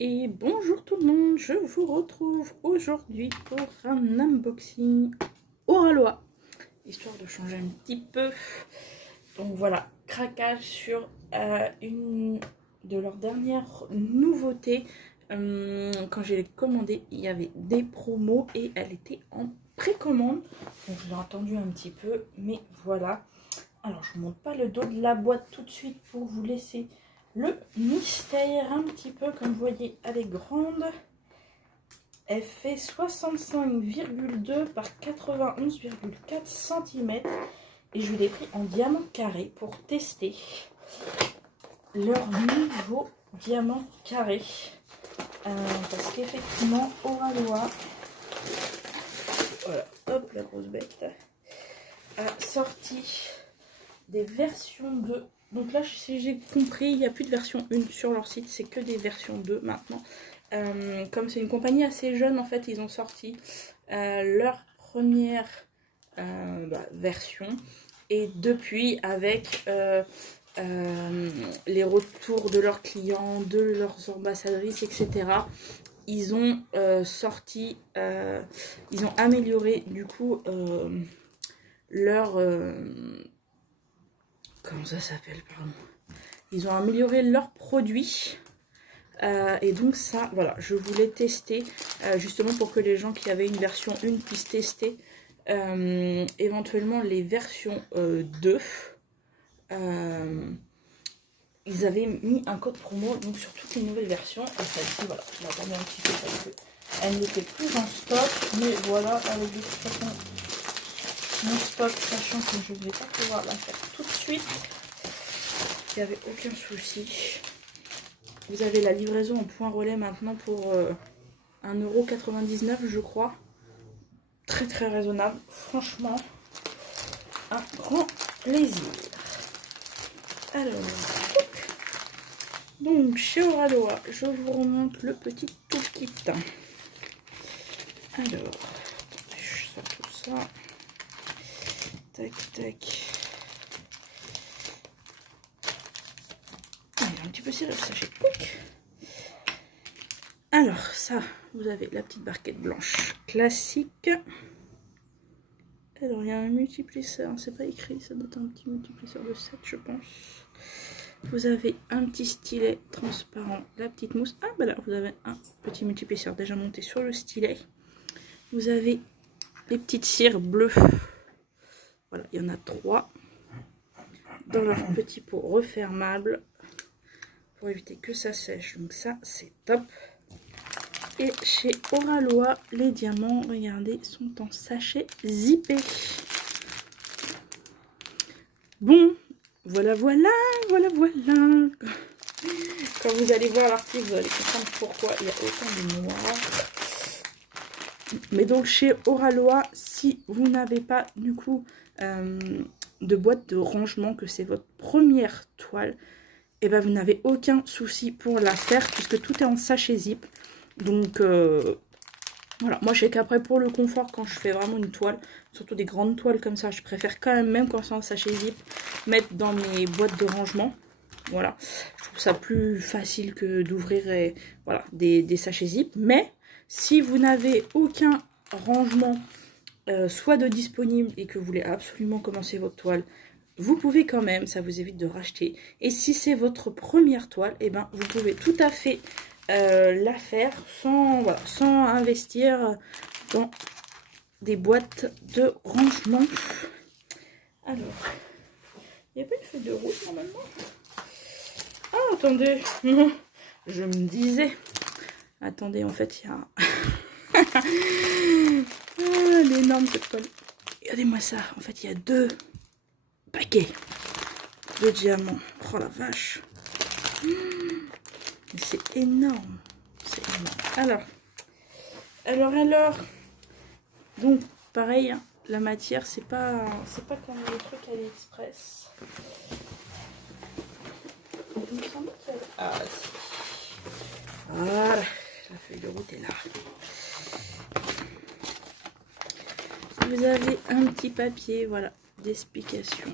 Et bonjour tout le monde, je vous retrouve aujourd'hui pour un unboxing Oralois, histoire de changer un petit peu. Donc voilà, craquage sur une de leurs dernières nouveautés. Quand j'ai commandé, il y avait des promos et elle était en précommande. Donc j'ai attendu un petit peu, mais voilà. Alors je ne montre pas le dos de la boîte tout de suite pour vous laisser le mystère un petit peu. Comme vous voyez, elle est grande. Elle fait 65,2 par 91,4 cm. Et je l'ai pris en diamant carré pour tester leur nouveau diamant carré. Parce qu'effectivement, Oralois, voilà, hop, la grosse bête, a sorti des versions 2. Donc là, si j'ai compris, il n'y a plus de version 1 sur leur site, c'est que des versions 2 maintenant. Comme c'est une compagnie assez jeune, en fait, ils ont sorti leur première version. Et depuis, avec les retours de leurs clients, de leurs ambassadrices, etc., ils ont sorti, ils ont amélioré du coup leur... comment ça s'appelle, pardon. Ils ont amélioré leurs produits. Et donc ça, voilà, je voulais tester justement pour que les gens qui avaient une version 1 puissent tester éventuellement les versions 2. Ils avaient mis un code promo donc sur toutes les nouvelles versions. Et celle-ci, voilà, je l'attendais un petit peu parce qu'elle n'était plus en stock. Mais voilà, avec de toute façon mon stock, sachant que je ne vais pas pouvoir la faire tout de suite. Il n'y avait aucun souci. Vous avez la livraison en point relais maintenant pour 1,99 € je crois. Très très raisonnable. Franchement, un grand plaisir. Alors, donc chez Oralois, je vous remonte le petit toolkit. Alors, je sors tout ça. Tac tac. Ah, il est un petit peu serré le sachet. Alors ça, vous avez la petite barquette blanche classique. Alors il y a un multiplisseur, c'est pas écrit, ça doit être un petit multiplisseur de 7 je pense. Vous avez un petit stylet transparent, la petite mousse. Ah bah là, vous avez un petit multiplisseur déjà monté sur le stylet. Vous avez les petites cires bleues. Voilà, il y en a 3 dans leur petit pot refermable pour éviter que ça sèche. Donc ça, c'est top. Et chez Oralois, les diamants, regardez, sont en sachet zippé. Bon, voilà. Quand vous allez voir l'article, vous allez comprendre pourquoi il y a autant de noir. Mais donc chez Oralois, si vous n'avez pas du coup de boîte de rangement, que c'est votre première toile, et ben vous n'avez aucun souci pour la faire puisque tout est en sachet zip. Donc voilà, moi je sais qu'après pour le confort, quand je fais vraiment une toile, surtout des grandes toiles comme ça, je préfère quand même quand c'est en sachet zip, mettre dans mes boîtes de rangement. Voilà, je trouve ça plus facile que d'ouvrir voilà, des sachets zip. Mais si vous n'avez aucun rangement soit de disponible et que vous voulez absolument commencer votre toile, vous pouvez quand même, ça vous évite de racheter. Et si c'est votre première toile, et ben vous pouvez tout à fait la faire sans, voilà, sans investir dans des boîtes de rangement. Alors, il n'y a pas une feuille de route normalement? Ah, attendez, je me disais, attendez, en fait, il y a ah, l'énorme cette toile. Regardez-moi ça, en fait, il y a 2 paquets de diamants. Oh la vache! C'est énorme, c'est énorme. Alors, donc pareil, hein, la matière c'est pas comme les trucs AliExpress. Il me semble qu'il y a... Ah si. Voilà, la feuille de route est là. Vous avez un petit papier, voilà, d'explication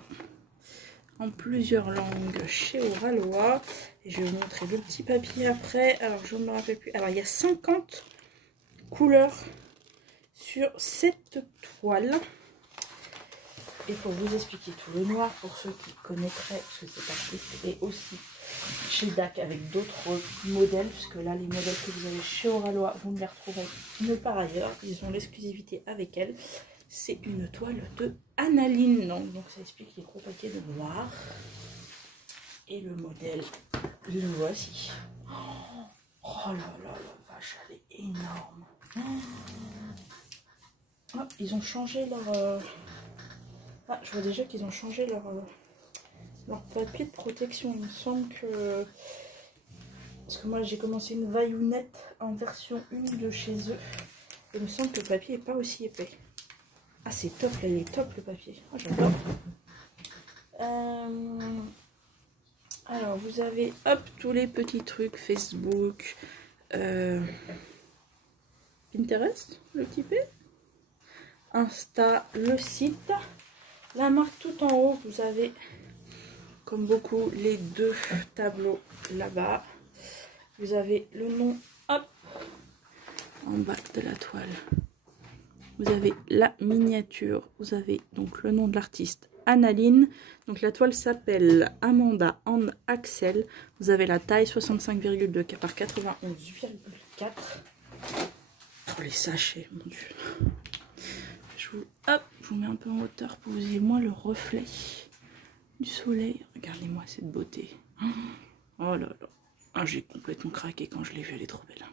en plusieurs langues chez Oralois. Et je vais vous montrer le petit papier après. Alors, je ne me rappelle plus. Alors, il y a 50 couleurs sur cette toile. Et pour vous expliquer tout le noir, pour ceux qui connaîtraient, parce que c'est artiste, et aussi chez DAC avec d'autres modèles, puisque là, les modèles que vous avez chez Oralois, vous ne les retrouverez nulle part ailleurs. Ils ont l'exclusivité avec elle. C'est une toile de analine. Donc ça explique les gros paquets de noir. Et le modèle, le voici. Oh là là, la vache, elle est énorme. Oh, ils ont changé leur... Ah, je vois déjà qu'ils ont changé leur papier de protection. Il me semble que... Parce que moi, j'ai commencé une vaillounette en version 1 de chez eux. Et il me semble que le papier n'est pas aussi épais. Ah, c'est top, là, il est top le papier. Oh, j'adore. Alors, vous avez, hop, tous les petits trucs. Facebook, Pinterest, le petit P. Insta, le site. La marque tout en haut, vous avez, comme beaucoup, les deux tableaux là-bas. Vous avez le nom, hop, en bas de la toile. Vous avez la miniature. Vous avez donc le nom de l'artiste, Analine. Donc la toile s'appelle Amanda and Axel. Vous avez la taille 65,2 par 91,4. Oh, les sachets, mon Dieu. Hop, je vous mets un peu en hauteur pour que vous ayez moins le reflet du soleil. Regardez-moi cette beauté. Oh là là. Ah, j'ai complètement craqué quand je l'ai vue, elle est trop belle.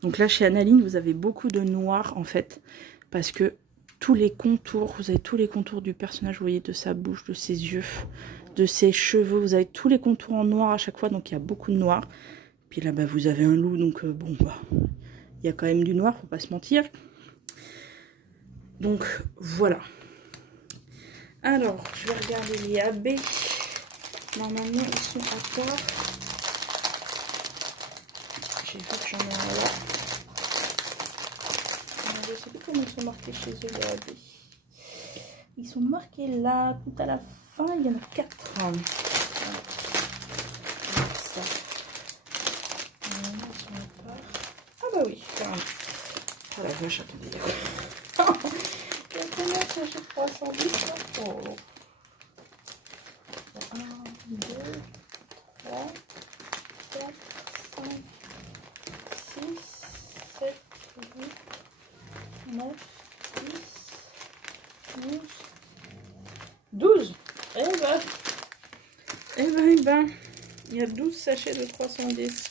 Donc là, chez Analine, vous avez beaucoup de noir en fait. Parce que tous les contours, vous avez tous les contours du personnage, vous voyez, de sa bouche, de ses yeux, de ses cheveux. Vous avez tous les contours en noir à chaque fois, donc il y a beaucoup de noir. Puis là, bah, vous avez un loup, donc bon, bah, il y a quand même du noir, faut pas se mentir. Donc voilà. Alors, je vais regarder les AB. Normalement, ils sont à part. J'ai vu que j'en ai un là. Je ne sais plus comment ils sont marqués chez eux, les AB. Ils sont marqués là, tout à la fin, il y en a 4. Voilà. Ça. Ah bah oui, carrément. Ah la vache, attendez. Il y a combien de sachets 310 là? Oh. 1, 2, 3, 4, 5, 6, 7, 8, 9, 10, 12. Eh ben, il y a 12 sachets de 310.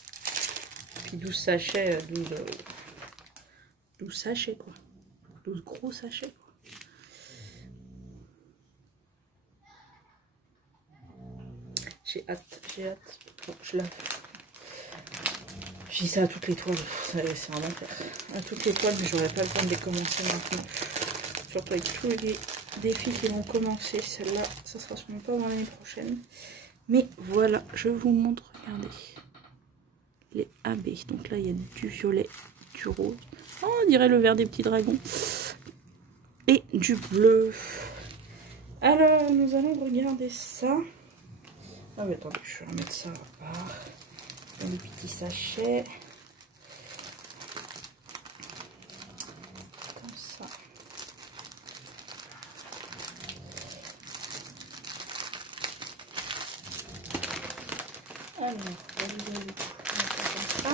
Puis 12 sachets, 12 sachets quoi. 12 gros sachets quoi. J'ai hâte. Bon, je dis ça à toutes les toiles, c'est un enfer. À toutes les toiles, mais j'aurais pas le temps de les commencer maintenant. Surtout avec tous les défis qui vont commencer. Celle-là, ça sera sûrement pas dans l'année prochaine. Mais voilà, je vous montre, regardez. Les AB. Donc là, il y a du violet, du rose. Oh, on dirait le vert des petits dragons. Et du bleu. Alors, nous allons regarder ça. Ah mais attendez, je vais remettre ça à part. Dans le petit sachet. Comme ça. Alors, vous allez comme ça.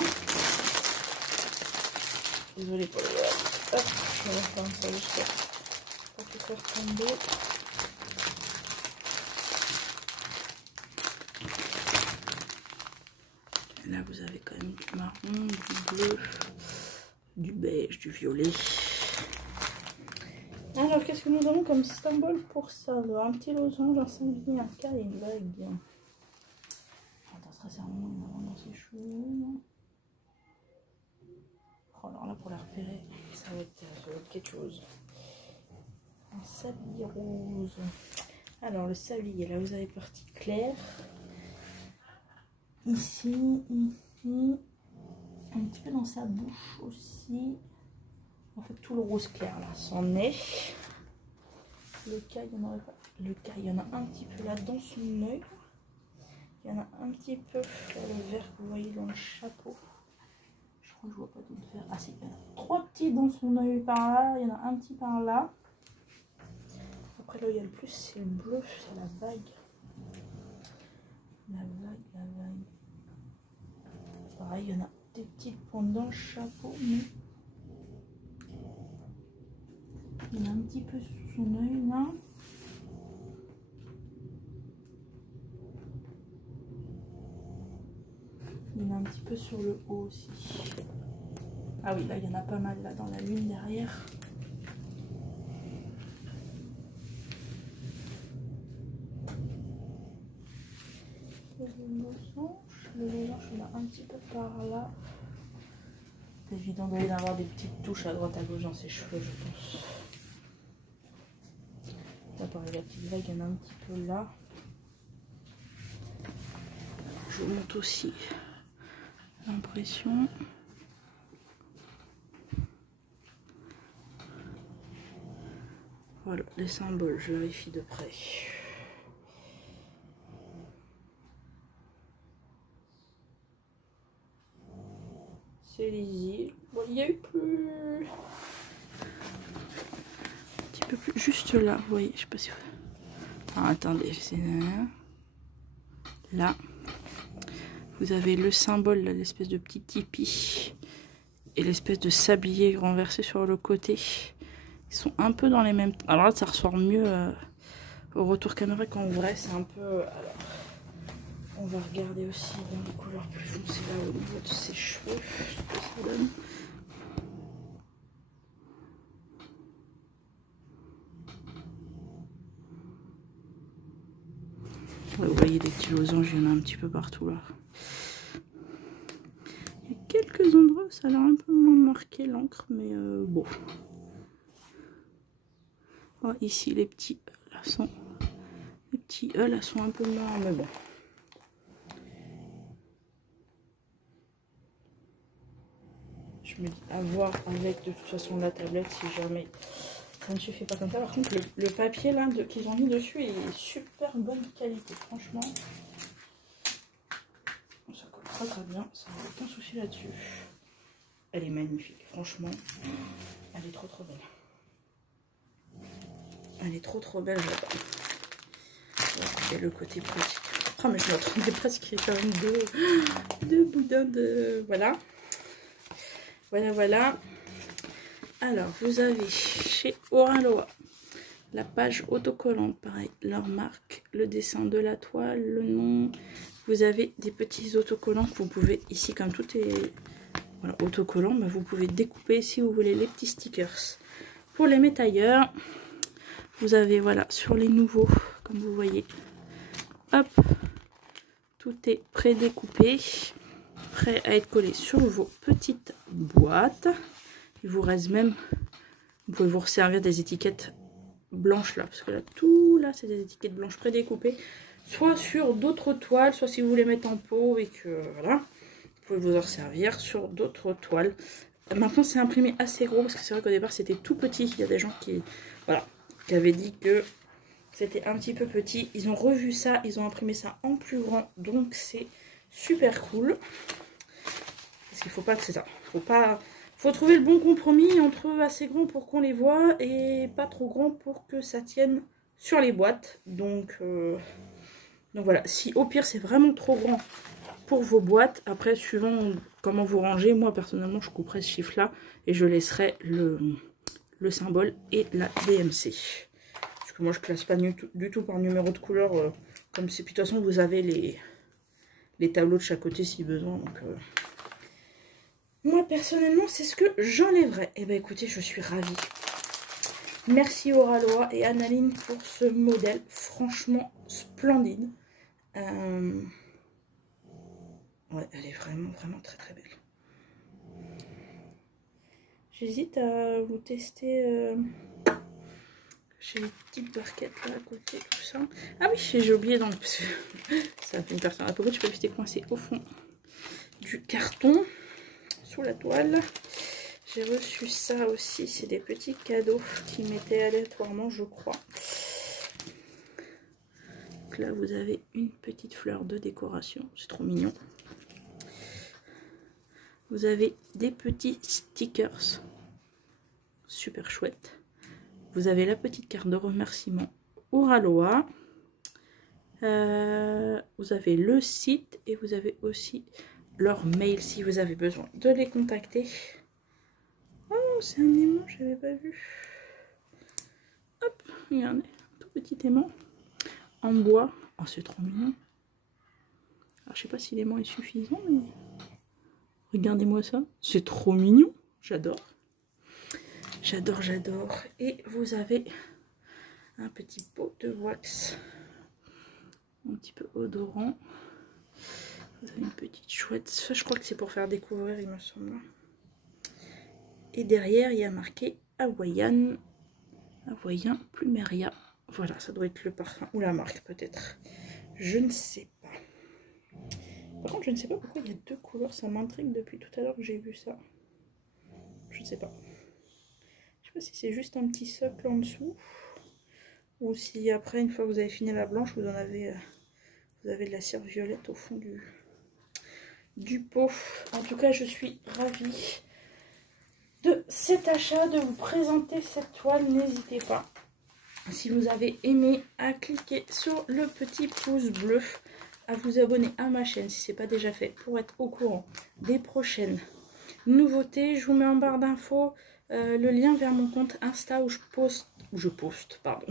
Désolée pour le verre. Hop, je vais refermer ça juste pour tout faire tomber. Là, vous avez quand même du marron, du bleu, du beige, du violet. Alors, qu'est-ce que nous avons comme symbole pour ça? Un petit losange, un sanglier, un cas et une bague. Attends, ça sert dans ses cheveux. Oh, alors là, pour la repérer, ça va être quelque chose. Un sablier rose. Alors, le sablier, là, vous avez partie claire. Ici, un petit peu dans sa bouche aussi. En fait, tout le rose clair là, c'en est. Le cas, il y en aurait pas. Le cas, il y en a un petit peu là dans son œil. Il y en a un petit peu sur le vert que vous voyez dans le chapeau. Je crois que je vois pas d'autres verts. Ah si, il y en a 3 petits dans son œil par là. Il y en a un petit par là. Après là où il y a le plus, c'est le bleu, c'est la vague. La vague. Pareil, il y en a des petites pointes dans le chapeau, mais il y en a un petit peu sous son œil là. Il y en a un petit peu sur le haut aussi. Ah oui, là il y en a pas mal là dans la lune derrière. Le losange, il y en a un petit peu par là. C'est évident d'y avoir des petites touches à droite à gauche dans ses cheveux, je pense. Là pareil, la petite vague, il y en a un petit peu là. Je vous montre aussi l'impression. Voilà, les symboles, je vérifie de près. C'est lisible. Bon, il y a eu plus... Un petit peu plus juste là, vous voyez, je sais pas si vous... Ah, attendez, c'est là. Vous avez le symbole, l'espèce de petit tipi. Et l'espèce de sablier renversé sur le côté. Ils sont un peu dans les mêmes... Alors là, ça ressort mieux au retour caméra qu'en vrai. C'est un peu... Alors, on va regarder aussi dans les couleurs plus foncées là au niveau de ses cheveux. Ce que ça donne. Ouais, vous voyez des petits losanges, il y en a un petit peu partout là. Il y a quelques endroits où ça a l'air un peu moins marqué l'encre, mais bon. Oh, ici les petits E là sont... Les petits E là sont un peu moins, mais bon. Je me dis à voir avec de toute façon la tablette si jamais ça ne suffit pas comme ça. Par contre le papier là qu'ils ont mis dessus est super bonne qualité, franchement. Ça colle très très bien, ça n'a aucun souci là-dessus. Elle est magnifique, franchement. Elle est trop belle. Elle est trop belle, j'adore. Et le côté pratique. Oh mais je m'attendais presque qu'il y ait quand même deux boudins de... Voilà. Voilà. Alors, vous avez chez Oraloa la page autocollante, pareil, leur marque, le dessin de la toile, le nom. Vous avez des petits autocollants que vous pouvez, ici comme tout est voilà, autocollant, bah, vous pouvez découper si vous voulez les petits stickers. Pour les mettre ailleurs, vous avez voilà sur les nouveaux, comme vous voyez, hop, tout est pré-découpé, prêt à être collé sur vos petites boîtes. Il vous reste même, vous pouvez vous resservir des étiquettes blanches là, parce que là tout là c'est des étiquettes blanches prédécoupées, soit sur d'autres toiles, soit si vous voulez mettre en pot et que voilà, vous pouvez vous en servir sur d'autres toiles. Maintenant c'est imprimé assez gros parce que c'est vrai qu'au départ c'était tout petit. Il y a des gens qui voilà qui avaient dit que c'était un petit peu petit. Ils ont revu ça, ils ont imprimé ça en plus grand, donc c'est super cool. Parce qu'il faut pas, c'est ça, faut trouver le bon compromis entre assez grand pour qu'on les voit et pas trop grand pour que ça tienne sur les boîtes. Donc voilà, si au pire c'est vraiment trop grand pour vos boîtes, après suivant comment vous rangez, moi personnellement je couperai ce chiffre là et je laisserai le symbole et la DMC. Parce que moi je classe pas du tout par numéro de couleur, comme c'est, puis de toute façon vous avez les tableaux de chaque côté si besoin. Donc moi personnellement c'est ce que j'enlèverais. Et ben écoutez, je suis ravie. Merci Oraloa et Annaline pour ce modèle, franchement splendide. Ouais, elle est vraiment très belle. J'hésite à vous tester. J'ai les petites barquettes là à côté, tout ça. Ah oui, j'ai oublié dans parce que ça fait une personne à la popote, je peux rester coincé au fond du carton, sous la toile. J'ai reçu ça aussi, c'est des petits cadeaux qui m'étaient aléatoirement, je crois. Donc là, vous avez une petite fleur de décoration. C'est trop mignon. Vous avez des petits stickers. Super chouette. Vous avez la petite carte de remerciement Uraloa. Vous avez le site et vous avez aussi leur mail si vous avez besoin de les contacter. Oh, c'est un aimant, je n'avais pas vu. Hop, regardez, un tout petit aimant en bois. Oh, c'est trop mignon. Alors, je sais pas si l'aimant est suffisant, mais regardez-moi ça. C'est trop mignon. J'adore. J'adore, j'adore. Et vous avez un petit pot de wax. Un petit peu odorant. Vous avez une petite chouette. Ça, je crois que c'est pour faire découvrir, il me semble. Et derrière, il y a marqué Hawaïan Plumeria. Voilà, ça doit être le parfum ou la marque peut-être. Je ne sais pas. Par contre, je ne sais pas pourquoi il y a deux couleurs. Ça m'intrigue depuis tout à l'heure que j'ai vu ça. Je ne sais pas. Je ne sais pas si c'est juste un petit socle en dessous. Ou si après, une fois que vous avez fini la blanche, vous avez de la cire violette au fond du pot. En tout cas, je suis ravie de cet achat, de vous présenter cette toile. N'hésitez pas, si vous avez aimé, à cliquer sur le petit pouce bleu, à vous abonner à ma chaîne si ce n'est pas déjà fait pour être au courant des prochaines nouveautés. Je vous mets en barre d'infos le lien vers mon compte Insta où je poste, pardon.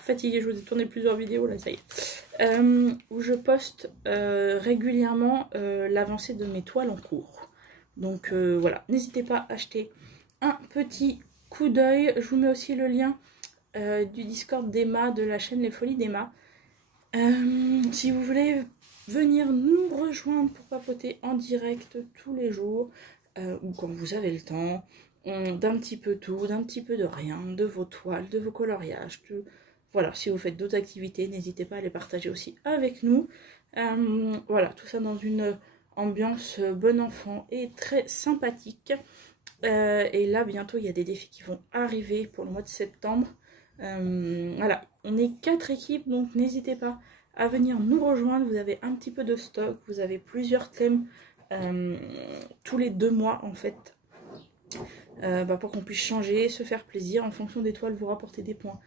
Fatiguée, je vous ai tourné plusieurs vidéos là, ça y est. Où je poste régulièrement l'avancée de mes toiles en cours. Donc voilà, n'hésitez pas à acheter un petit coup d'œil. Je vous mets aussi le lien du Discord d'Emma, de la chaîne Les Folies d'Emma. Si vous voulez venir nous rejoindre pour papoter en direct tous les jours, ou quand vous avez le temps, d'un petit peu tout, d'un petit peu de rien, de vos toiles, de vos coloriages, voilà, si vous faites d'autres activités, n'hésitez pas à les partager aussi avec nous. Voilà, tout ça dans une ambiance bon enfant et très sympathique. Et là, bientôt, il y a des défis qui vont arriver pour le mois de septembre. Voilà, on est 4 équipes, donc n'hésitez pas à venir nous rejoindre. Vous avez un petit peu de stock, vous avez plusieurs thèmes tous les 2 mois en fait. Pour qu'on puisse changer, se faire plaisir en fonction des toiles, vous rapporter des points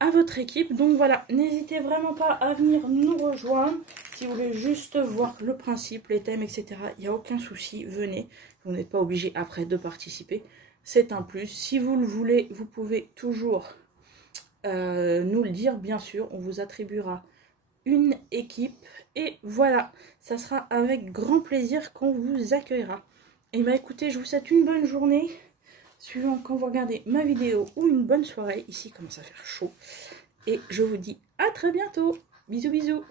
à votre équipe. Donc voilà, n'hésitez vraiment pas à venir nous rejoindre. Si vous voulez juste voir le principe, les thèmes, etc., il n'y a aucun souci, venez. Vous n'êtes pas obligé après de participer, c'est un plus. Si vous le voulez, vous pouvez toujours nous le dire, bien sûr. On vous attribuera une équipe. Et voilà, ça sera avec grand plaisir qu'on vous accueillera. Et bien écoutez, je vous souhaite une bonne journée, suivant quand vous regardez ma vidéo, ou une bonne soirée. Ici, il commence à faire chaud. Et je vous dis à très bientôt. Bisous, bisous.